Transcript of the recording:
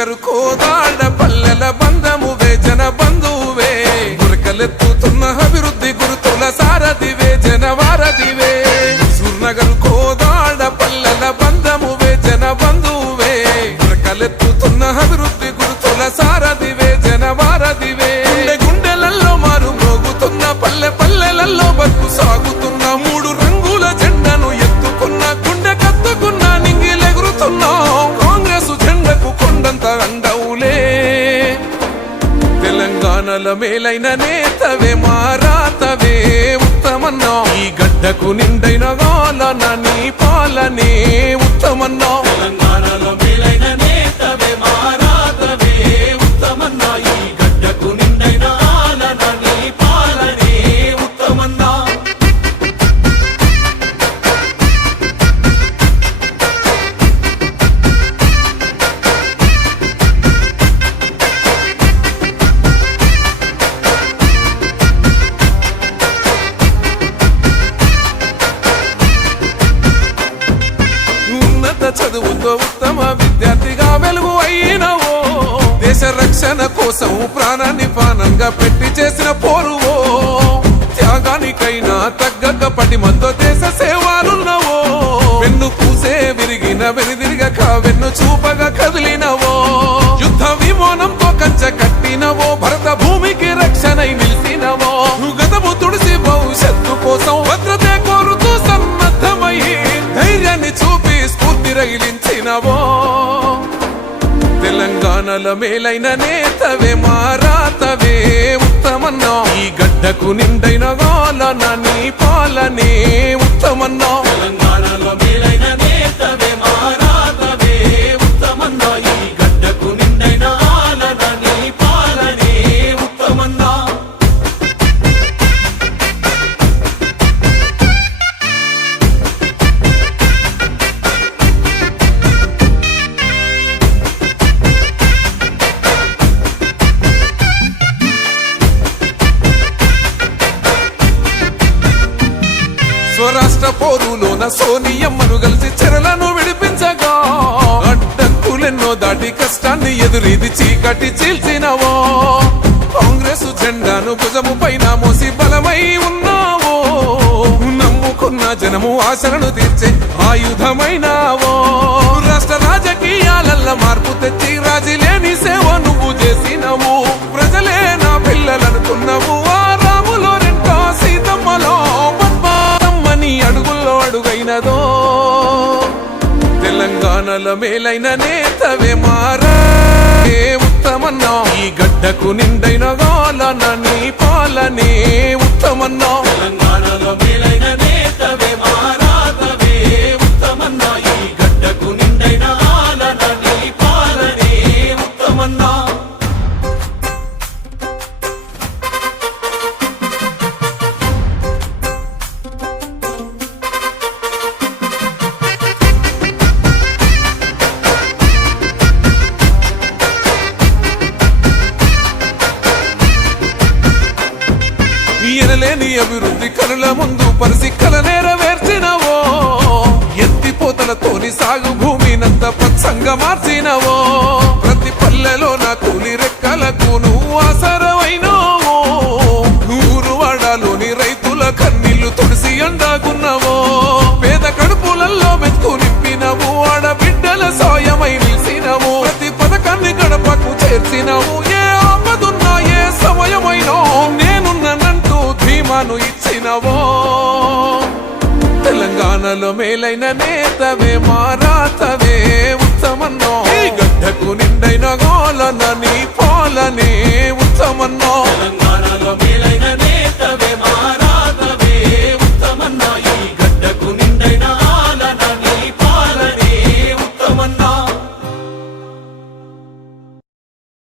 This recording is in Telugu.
సూర్నగరు కోదాడ పల్లెల బంధమువే జన బంధువే గురకలెత్తుతున్న అభివృద్ధి గురుతుల సారథివే జనవారధివే సూర్నగరు కోదాడ పల్లెల బంధమువే జన బంధువే గురకలెత్తుతున్న అభివృద్ధి గురుతుల సారథివే జనవారధివే గుండెలలో మారు మోగుతున్న పల్లె పల్లెలలో బతుకు సాగుతున్న మూడు రంగుల జెండను ఎత్తుకున్న గుండె కత్తుకున్న నింగిలెగురుతున్నా కాంగ్రెసు జెండకు కొండంత అండవులే తెలంగాణల మేలైన నేతవే మారాతవే ఉత్తమన్నా ఈ గడ్డకు నిండైన గాలన నీ పాలనే ఉత్తమన్నా తెలంగాణలో మేలైన నేతవే మారాతవే ఉత్తమన్నా ఈ గడ్డకు నిండైన గాలన నీ పాలనే ఉత్తమన్నా చదువుతో ఉత్తమ విద్యార్థిగా వెలుగు అయినవో దేశ రక్షణ కోసం ప్రాణాన్ని పానంగా పెట్టి చేసిన పోరువో త్యాగానికైనా తగ్గక పటిమతో దేశ సేవలున్నవో వెన్ను పూసే విరిగిన వెనుదిరిగక వెన్ను చూపగా కదిలినవో యుద్ధ విమానంతో కంచె కట్టినవో భరత భూమికి రక్షణై నిలిచినవో గతము తుడిసి భవిష్యత్తు కోసం భద్రతే కోరుతూ సన్నద్ధమై ధైర్యాన్ని చూపి స్ఫూర్తి రగిలించినవో తెలంగాణల మేలైన నేతవే మారాతవే ఉత్తమన్నా ఈ గడ్డకు నిండైన గాలన నీ పాలనే ఉత్తమన్నా తెలంగాణలో మేలైన నేతవే మారాతవే ఉత్తమన్నా ఈ గడ్డకు నిండైన గాలన నీ పాలనే ఉత్తమన్నా స్వరాష్ట్ర పోరులోన సోనియమ్మను కలిసి చెరలను విడిపించగా అడ్డంకులెన్నో దాటి కష్టాన్ని ఎదురీది చీకటి చీల్చినవో కాంగ్రెస్ జెండాను భుజము పైన మోసి బలమై ఉన్నావో నమ్ముకున్న జనము ఆశలను తీర్చే ఆయుధమైనావో రాష్ట్ర రాజకీయాలల్ల మార్పు తెచ్చి రాజీ లేని సేవ నువ్వు చేసినవు ప్రజలే నా పిల్లలనుకున్నావు ఆ రాములో రెంటో సీతమ్మలో అడుగుల్లో అడుగైనదో తెలంగాణల మేలైన నేతవే మారా ఉత్తమన్నా ఈ గడ్డకు నిండైన గాలన నీ పాలనే ఉత్తమన్నా తెలంగాణలో మేలైన నేతవే మారాతవే ఉత్తమన్నా ఈ గడ్డకు నిండైన గాలన నీ పాలనే ఉత్తమన్నా ఎనలేని అభివృద్ధి కనుల ముందు పరిసిక్కల నెరవేర్చినవో ఎత్తిపోతలతోని సాగు భూమినంత పచ్చంగా మార్చినవో ప్రతి పల్లెలో నా కూలి రెక్కలకు నువ్వు ఆసరమైనవో ఊరు వాడలోని రైతుల కన్నీళ్లు తుడిసి అందాకున్నవో పేద కడుపులలో మెతుకు నింపినవు ఆడబిడ్డల సాయమై నిలిచినవు ప్రతి పథకాన్ని గడపకు చేర్చినవు ఏ ఆపదున్నా ఏ సమయమైనా నేనున్నానంటూ ధీమాను ఇచ్చినవో తెలంగాణలో మేలైన నేతవే మారాతవే ఉత్తమన్నో ఈ గడ్డకు నిండైన గాలన